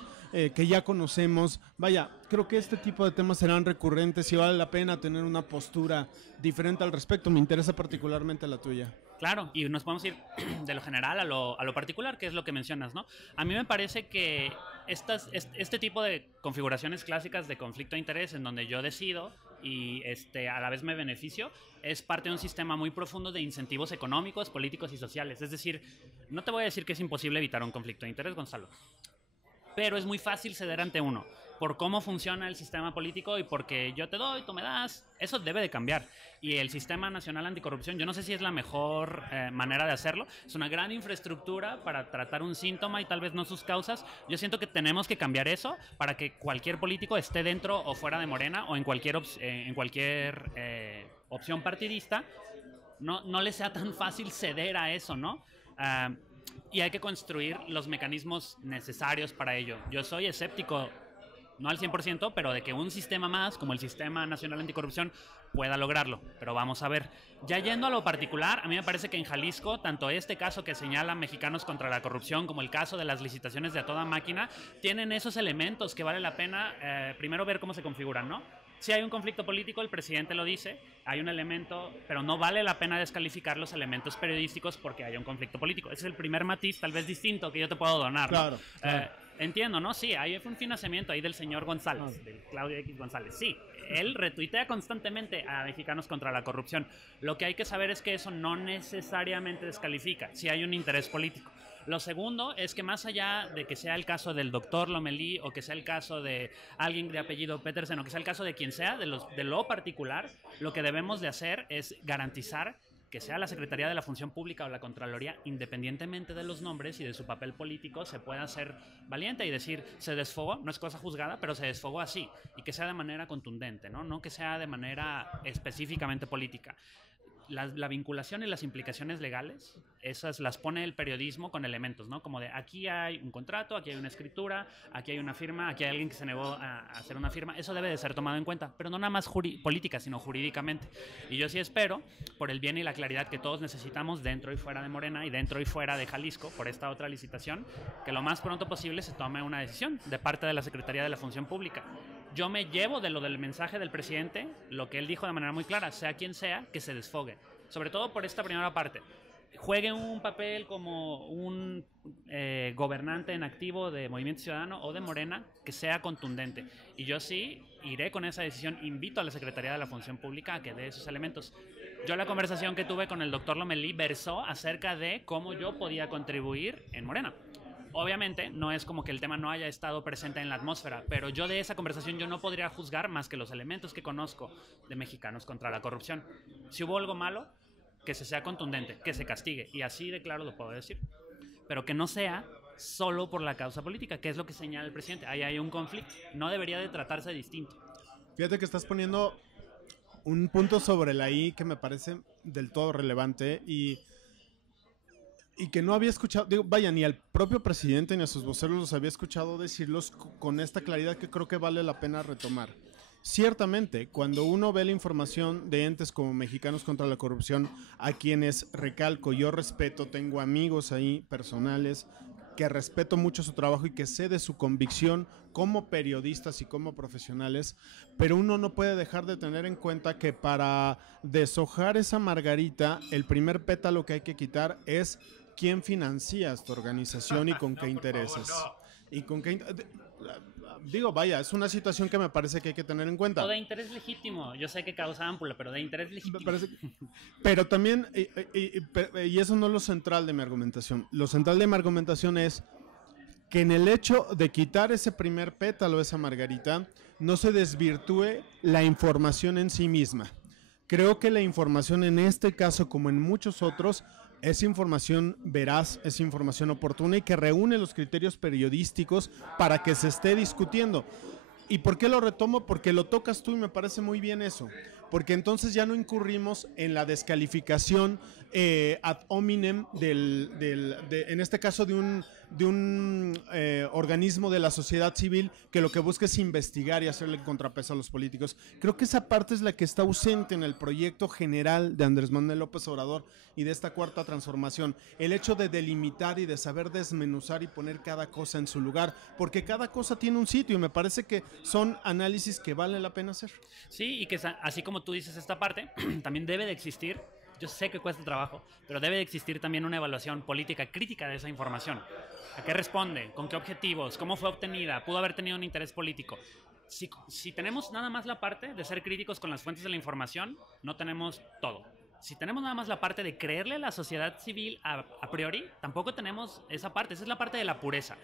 que ya conocemos. Vaya, creo que este tipo de temas serán recurrentes y vale la pena tener una postura diferente al respecto. Me interesa particularmente la tuya. Claro, y nos podemos ir de lo general a lo particular, que es lo que mencionas, ¿no? A mí me parece que este tipo de configuraciones clásicas de conflicto de interés, en donde yo decido y a la vez me beneficio, es parte de un sistema muy profundo de incentivos económicos, políticos y sociales. Es decir, no te voy a decir que es imposible evitar un conflicto de interés, Gonzalo, pero es muy fácil ceder ante uno, por cómo funciona el sistema político y porque yo te doy, tú me das. Eso debe de cambiar. Y el Sistema Nacional Anticorrupción, yo no sé si es la mejor manera de hacerlo. Es una gran infraestructura para tratar un síntoma y tal vez no sus causas. Yo siento que tenemos que cambiar eso para que cualquier político esté dentro o fuera de Morena o en cualquier opción partidista, no le sea tan fácil ceder a eso, ¿no? Y hay que construir los mecanismos necesarios para ello. Yo soy escéptico, no al 100%, pero de que un sistema más, como el Sistema Nacional Anticorrupción, pueda lograrlo. Pero vamos a ver. Ya yendo a lo particular, a mí me parece que en Jalisco, tanto este caso que señala Mexicanos contra la Corrupción, como el caso de las licitaciones de a toda máquina, tienen esos elementos que vale la pena primero ver cómo se configuran, ¿no? Si hay un conflicto político, el presidente lo dice, hay un elemento, pero no vale la pena descalificar los elementos periodísticos porque haya un conflicto político. Ese es el primer matiz, tal vez distinto, que yo te puedo donar, ¿no? Claro, claro. Entiendo, ¿no? Sí, hay un financiamiento ahí del señor González, del Claudio X González. Sí, él retuitea constantemente a Mexicanos contra la Corrupción. Lo que hay que saber es que eso no necesariamente descalifica si hay un interés político. Lo segundo es que más allá de que sea el caso del doctor Lomelí o que sea el caso de alguien de apellido Petersen o que sea el caso de quien sea, de lo particular, lo que debemos de hacer es garantizar que sea la Secretaría de la Función Pública o la Contraloría, independientemente de los nombres y de su papel político, se pueda ser valiente y decir, se desfogó, no es cosa juzgada, pero se desfogó así, y que sea de manera contundente, no que sea de manera específicamente política. La vinculación y las implicaciones legales, esas las pone el periodismo con elementos, ¿no? Como de aquí hay un contrato, aquí hay una escritura, aquí hay una firma, aquí hay alguien que se negó a hacer una firma. Eso debe de ser tomado en cuenta, pero no nada más política, sino jurídicamente. Y yo sí espero, por el bien y la claridad que todos necesitamos dentro y fuera de Morena y dentro y fuera de Jalisco, por esta otra licitación, que lo más pronto posible se tome una decisión de parte de la Secretaría de la Función Pública. yo me llevo de lo del mensaje del presidente, lo que él dijo de manera muy clara, sea quien sea, que se desfogue. Sobre todo por esta primera parte. Juegue un papel como un gobernante en activo de Movimiento Ciudadano o de Morena que sea contundente. Y yo sí iré con esa decisión. Invito a la Secretaría de la Función Pública a que dé esos elementos. Yo la conversación que tuve con el doctor Lomelí versó acerca de cómo yo podía contribuir en Morena. Obviamente no es como que el tema no haya estado presente en la atmósfera, pero yo de esa conversación yo no podría juzgar más que los elementos que conozco de Mexicanos contra la Corrupción. Si hubo algo malo, que se sea contundente, que se castigue, y así de claro lo puedo decir. Pero que no sea solo por la causa política, que es lo que señala el presidente. Ahí hay un conflicto, no debería de tratarse distinto. Fíjate que estás poniendo un punto sobre la I que me parece del todo relevante y que no había escuchado, digo, vaya, ni al propio presidente ni a sus voceros los había escuchado decirlos con esta claridad que creo que vale la pena retomar. Ciertamente, cuando uno ve la información de entes como Mexicanos contra la Corrupción, a quienes recalco, yo respeto, tengo amigos ahí personales, que respeto mucho su trabajo y que sé de su convicción como periodistas y como profesionales, pero uno no puede dejar de tener en cuenta que para deshojar esa margarita, el primer pétalo que hay que quitar es quién financia esta organización y con qué intereses. Y con qué digo, vaya, es una situación que me parece que hay que tener en cuenta. O de interés legítimo, yo sé que causa ámpula, pero de interés legítimo. Pero también, y eso no es lo central de mi argumentación, lo central de mi argumentación es que en el hecho de quitar ese primer pétalo, esa margarita, no se desvirtúe la información en sí misma. Creo que la información en este caso, como en muchos otros, es información veraz, es información oportuna y que reúne los criterios periodísticos para que se esté discutiendo. ¿Y por qué lo retomo? Porque lo tocas tú y me parece muy bien eso. Porque entonces ya no incurrimos en la descalificación ad hominem en este caso de un organismo de la sociedad civil que lo que busca es investigar y hacerle contrapeso a los políticos. Creo que esa parte es la que está ausente en el proyecto general de Andrés Manuel López Obrador y de esta cuarta transformación. El hecho de delimitar y de saber desmenuzar y poner cada cosa en su lugar, porque cada cosa tiene un sitio y me parece que son análisis que vale la pena hacer. Sí, y que así como tú dices esta parte, también debe de existir, yo sé que cuesta trabajo, pero debe de existir también una evaluación política crítica de esa información. ¿A qué responde? ¿Con qué objetivos? ¿Cómo fue obtenida? ¿Pudo haber tenido un interés político? Si tenemos nada más la parte de ser críticos con las fuentes de la información, no tenemos todo. Si tenemos nada más la parte de creerle a la sociedad civil a priori, tampoco tenemos esa parte. Esa es la parte de la pureza.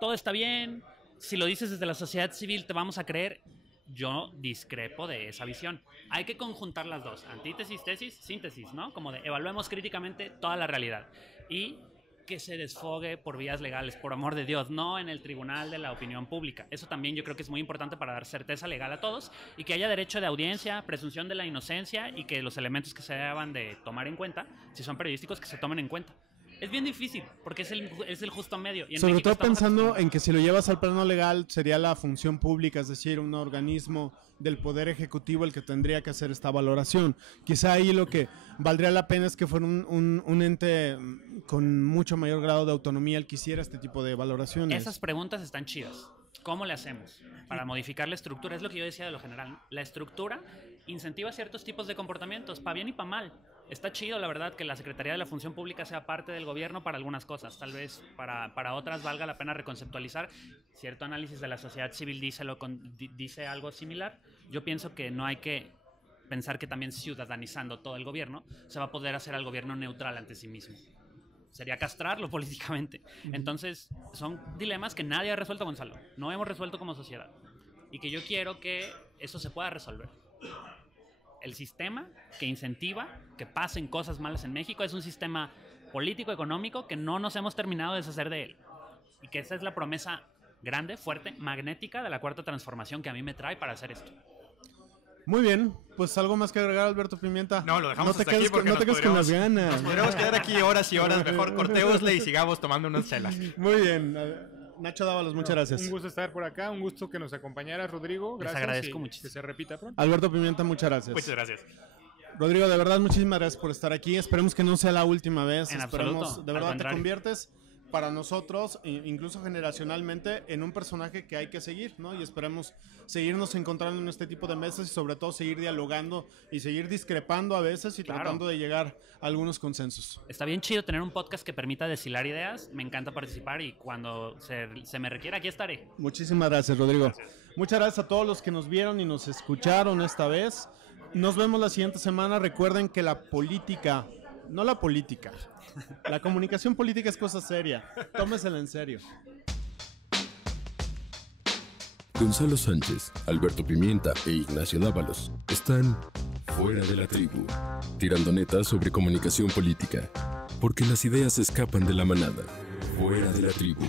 Todo está bien. Si lo dices desde la sociedad civil, te vamos a creer. Yo discrepo de esa visión. Hay que conjuntar las dos. Antítesis, tesis, síntesis, ¿no? Como de evaluemos críticamente toda la realidad. Y que se desfogue por vías legales, por amor de Dios, no en el tribunal de la opinión pública. Eso también yo creo que es muy importante para dar certeza legal a todos y que haya derecho de audiencia, presunción de la inocencia y que los elementos que se deban de tomar en cuenta, si son periodísticos, que se tomen en cuenta. Es bien difícil, porque es el justo medio. Y en sobre México todo pensando en que si lo llevas al plano legal, sería la función pública, es decir, un organismo del Poder Ejecutivo el que tendría que hacer esta valoración. Quizá ahí lo que valdría la pena es que fuera un ente con mucho mayor grado de autonomía el que hiciera este tipo de valoraciones. Esas preguntas están chidas. ¿Cómo le hacemos para modificar la estructura? Es lo que yo decía de lo general, ¿no? La estructura incentiva ciertos tipos de comportamientos, para bien y para mal. Está chido, la verdad, que la Secretaría de la Función Pública sea parte del gobierno para algunas cosas. Tal vez para otras valga la pena reconceptualizar. Cierto análisis de la sociedad civil dice algo similar. Yo pienso que no hay que pensar que también ciudadanizando todo el gobierno se va a poder hacer al gobierno neutral ante sí mismo. Sería castrarlo políticamente. Entonces, son dilemas que nadie ha resuelto, Gonzalo. No hemos resuelto como sociedad. Y que yo quiero que eso se pueda resolver. El sistema que incentiva que pasen cosas malas en México es un sistema político-económico que no nos hemos terminado de deshacer de él. Y que esa es la promesa grande, fuerte, magnética de la cuarta transformación que a mí me trae para hacer esto. Muy bien, pues algo más que agregar, Alberto Pimienta. No, lo dejamos no hasta aquí porque no te quedes con las ganas. Nos podríamos quedar aquí horas y horas. Mejor cortémosle y sigamos tomando unas chelas. Muy bien. Nacho Dávalos, muchas gracias. Un gusto estar por acá, un gusto que nos acompañaras, Rodrigo. Gracias. Les agradezco muchísimo. Que se repita pronto. Alberto Pimienta, muchas gracias. Muchas gracias. Rodrigo, de verdad, muchísimas gracias por estar aquí. Esperemos que no sea la última vez. En Esperemos, absoluto. de verdad te conviertes para nosotros, incluso generacionalmente, en un personaje que hay que seguir, ¿no? Y esperemos seguirnos encontrando en este tipo de mesas y sobre todo seguir dialogando y seguir discrepando a veces y tratando de llegar a algunos consensos. Está bien chido tener un podcast que permita deshilar ideas. Me encanta participar y cuando se me requiera, aquí estaré. Muchísimas gracias, Rodrigo. Muchas gracias a todos los que nos vieron y nos escucharon esta vez. Nos vemos la siguiente semana. Recuerden que la política, no la política, la comunicación política es cosa seria. Tómesela en serio. Gonzalo Sánchez, Alberto Pimienta e Ignacio Dávalos están fuera de la tribu, tirando netas sobre comunicación política, porque las ideas escapan de la manada. Fuera de la tribu.